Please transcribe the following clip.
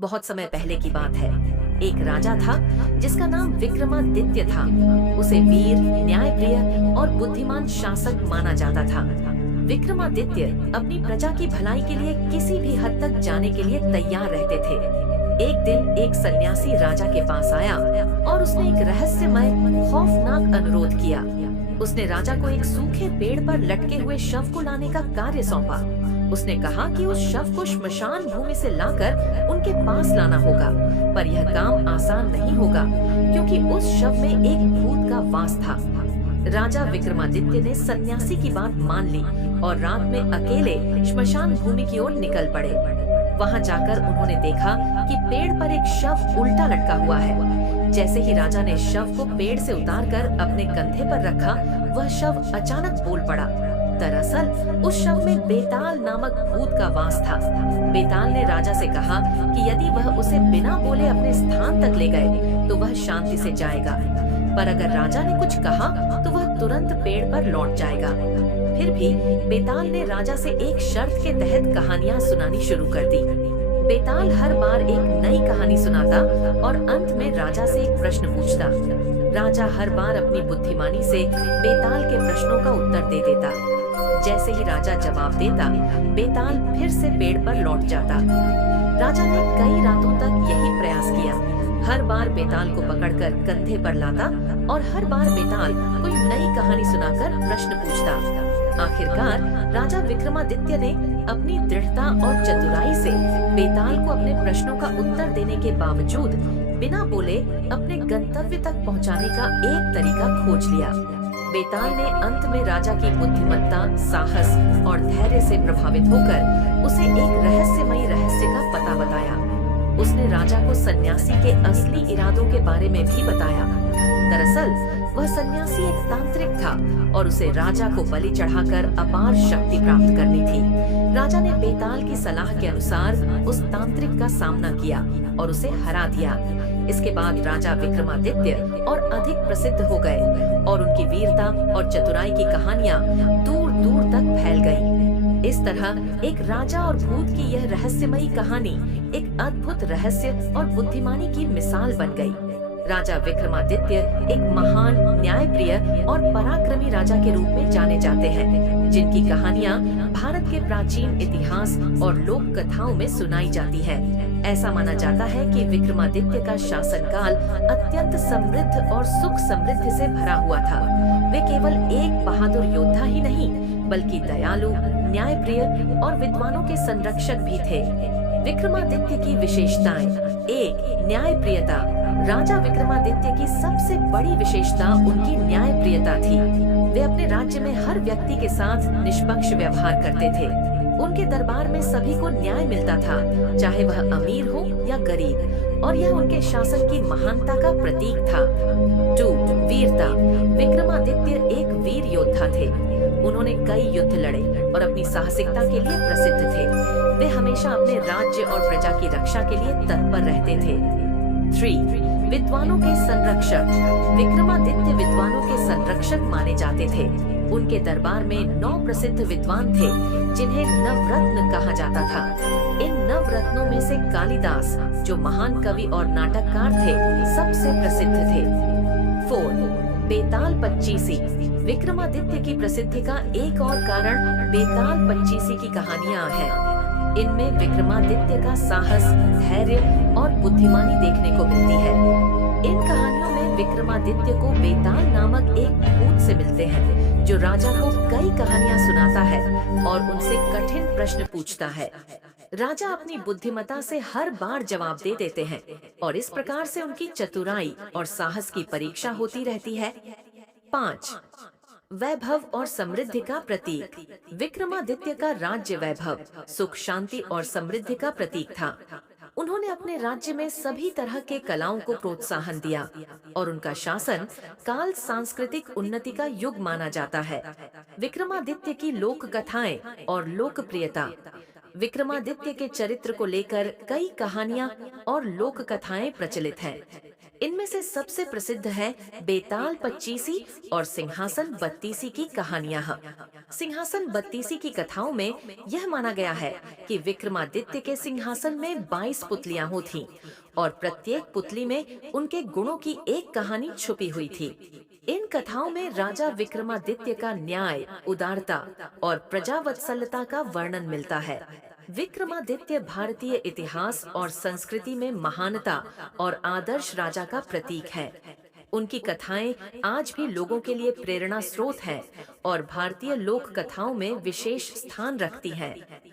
बहुत समय पहले की बात है। एक राजा था जिसका नाम विक्रमादित्य था। उसे वीर, न्यायप्रिय और बुद्धिमान शासक माना जाता था। विक्रमादित्य अपनी प्रजा की भलाई के लिए किसी भी हद तक जाने के लिए तैयार रहते थे। एक दिन एक सन्यासी राजा के पास आया और उसने एक रहस्यमय, खौफनाक अनुरोध किया। उसने राजा को एक सूखे पेड़ पर लटके हुए शव को लाने का कार्य सौंपा। उसने कहा कि उस शव को श्मशान भूमि से लाकर उनके पास लाना होगा, पर यह काम आसान नहीं होगा क्योंकि उस शव में एक भूत का वास था। राजा विक्रमादित्य ने सन्यासी की बात मान ली और रात में अकेले श्मशान भूमि की ओर निकल पड़े। वहां जाकर उन्होंने देखा कि पेड़ पर एक शव उल्टा लटका हुआ है। जैसे ही राजा ने शव को पेड़ से उतारकर अपने कंधे पर रखा, वह शव अचानक बोल पड़ा। दरअसल उस शव में बेताल नामक भूत का वास था। बेताल ने राजा से कहा कि यदि वह उसे बिना बोले अपने स्थान तक ले गए तो वह शांति से जाएगा, पर अगर राजा ने कुछ कहा तो वह तुरंत पेड़ पर लौट जाएगा। फिर भी बेताल ने राजा से एक शर्त के तहत कहानियां सुनानी शुरू कर दी। बेताल हर बार एक नई कहानी सुनाता और अंत में राजा से एक प्रश्न पूछता। राजा हर बार अपनी बुद्धिमानी से बेताल के प्रश्नों का उत्तर दे देता। जैसे ही राजा जवाब देता, बेताल फिर से पेड़ पर लौट जाता। राजा ने कई रातों तक यही प्रयास किया। हर बार बेताल को पकड़कर कंधे पर लाता और हर बार बेताल कोई नई कहानी सुनाकर प्रश्न पूछता। आखिरकार राजा विक्रमादित्य ने अपनी दृढ़ता और चतुराई से बेताल को अपने प्रश्नों का उत्तर देने के बावजूद बिना बोले अपने गंतव्य तक पहुंचाने का एक तरीका खोज लिया। बेताल ने अंत में राजा की बुद्धिमत्ता, साहस और धैर्य से प्रभावित होकर उसे एक रहस्यमयी रहस्य का पता बताया। उसने राजा को सन्यासी के असली इरादों के बारे में भी बताया। दरअसल वह सन्यासी एक तांत्रिक था और उसे राजा को बलि चढ़ाकर अपार शक्ति प्राप्त करनी थी। राजा ने बेताल की सलाह के अनुसार उस तांत्रिक का सामना किया और उसे हरा दिया। इसके बाद राजा विक्रमादित्य और अधिक प्रसिद्ध हो गए और उनकी वीरता और चतुराई की कहानियां दूर दूर तक फैल गईं। इस तरह एक राजा और भूत की यह रहस्यमयी कहानी एक अद्भुत रहस्य और बुद्धिमानी की मिसाल बन गई। राजा विक्रमादित्य एक महान, न्यायप्रिय और पराक्रमी राजा के रूप में जाने जाते हैं, जिनकी कहानियां भारत के प्राचीन इतिहास और लोक कथाओं में सुनाई जाती है। ऐसा माना जाता है कि विक्रमादित्य का शासनकाल अत्यंत समृद्ध और सुख समृद्धि से भरा हुआ था। वे केवल एक बहादुर योद्धा ही नहीं, बल्कि दयालु, न्यायप्रिय और विद्वानों के संरक्षक भी थे। विक्रमादित्य की विशेषताएं। 1. न्यायप्रियता। राजा विक्रमादित्य की सबसे बड़ी विशेषता उनकी न्यायप्रियता थी। वे अपने राज्य में हर व्यक्ति के साथ निष्पक्ष व्यवहार करते थे। उनके दरबार में सभी को न्याय मिलता था, चाहे वह अमीर हो या गरीब, और यह उनके शासन की महानता का प्रतीक था। 2. वीरता। विक्रमादित्य एक वीर योद्धा थे। उन्होंने कई युद्ध लड़े और अपनी साहसिकता के लिए प्रसिद्ध थे। वे हमेशा अपने राज्य और प्रजा की रक्षा के लिए तत्पर रहते थे। 3. विद्वानों के संरक्षक। विक्रमादित्य विद्वानों के संरक्षक माने जाते थे। उनके दरबार में 9 प्रसिद्ध विद्वान थे, जिन्हें नवरत्न कहा जाता था। इन नवरत्नों में से कालिदास, जो महान कवि और नाटककार थे, सबसे प्रसिद्ध थे। 4. बेताल पच्चीसी। विक्रमादित्य की प्रसिद्धि का एक और कारण बेताल पच्चीसी की कहानियां हैं। इनमें विक्रमादित्य का साहस, धैर्य और बुद्धिमानी देखने को मिलती है। इन कहानियों में विक्रमादित्य को बेताल नामक एक भूत से मिलते हैं, जो राजा को कई कहानियां सुनाता है और उनसे कठिन प्रश्न पूछता है। राजा अपनी बुद्धिमत्ता से हर बार जवाब दे देते हैं और इस प्रकार से उनकी चतुराई और साहस की परीक्षा होती रहती है। 5. वैभव और समृद्धि का प्रतीक। विक्रमादित्य का राज्य वैभव, सुख, शांति और समृद्धि का प्रतीक था। उन्होंने अपने राज्य में सभी तरह के कलाओं को प्रोत्साहन दिया और उनका शासन काल सांस्कृतिक उन्नति का युग माना जाता है। विक्रमादित्य की लोक कथाएं और लोकप्रियता। विक्रमादित्य के चरित्र को लेकर कई कहानियां और लोक कथाएं प्रचलित हैं। इनमें से सबसे प्रसिद्ध है बेताल पच्चीसी और सिंहासन बत्तीसी की कहानियां। सिंहासन बत्तीसी की कथाओं में यह माना गया है कि विक्रमादित्य के सिंहासन में 22 पुतलियां होती और प्रत्येक पुतली में उनके गुणों की एक कहानी छुपी हुई थी। इन कथाओं में राजा विक्रमादित्य का न्याय, उदारता और प्रजावत्सलता का वर्णन मिलता है। विक्रमादित्य भारतीय इतिहास और संस्कृति में महानता और आदर्श राजा का प्रतीक है। उनकी कथाएं आज भी लोगों के लिए प्रेरणा स्रोत हैं और भारतीय लोक कथाओं में विशेष स्थान रखती हैं।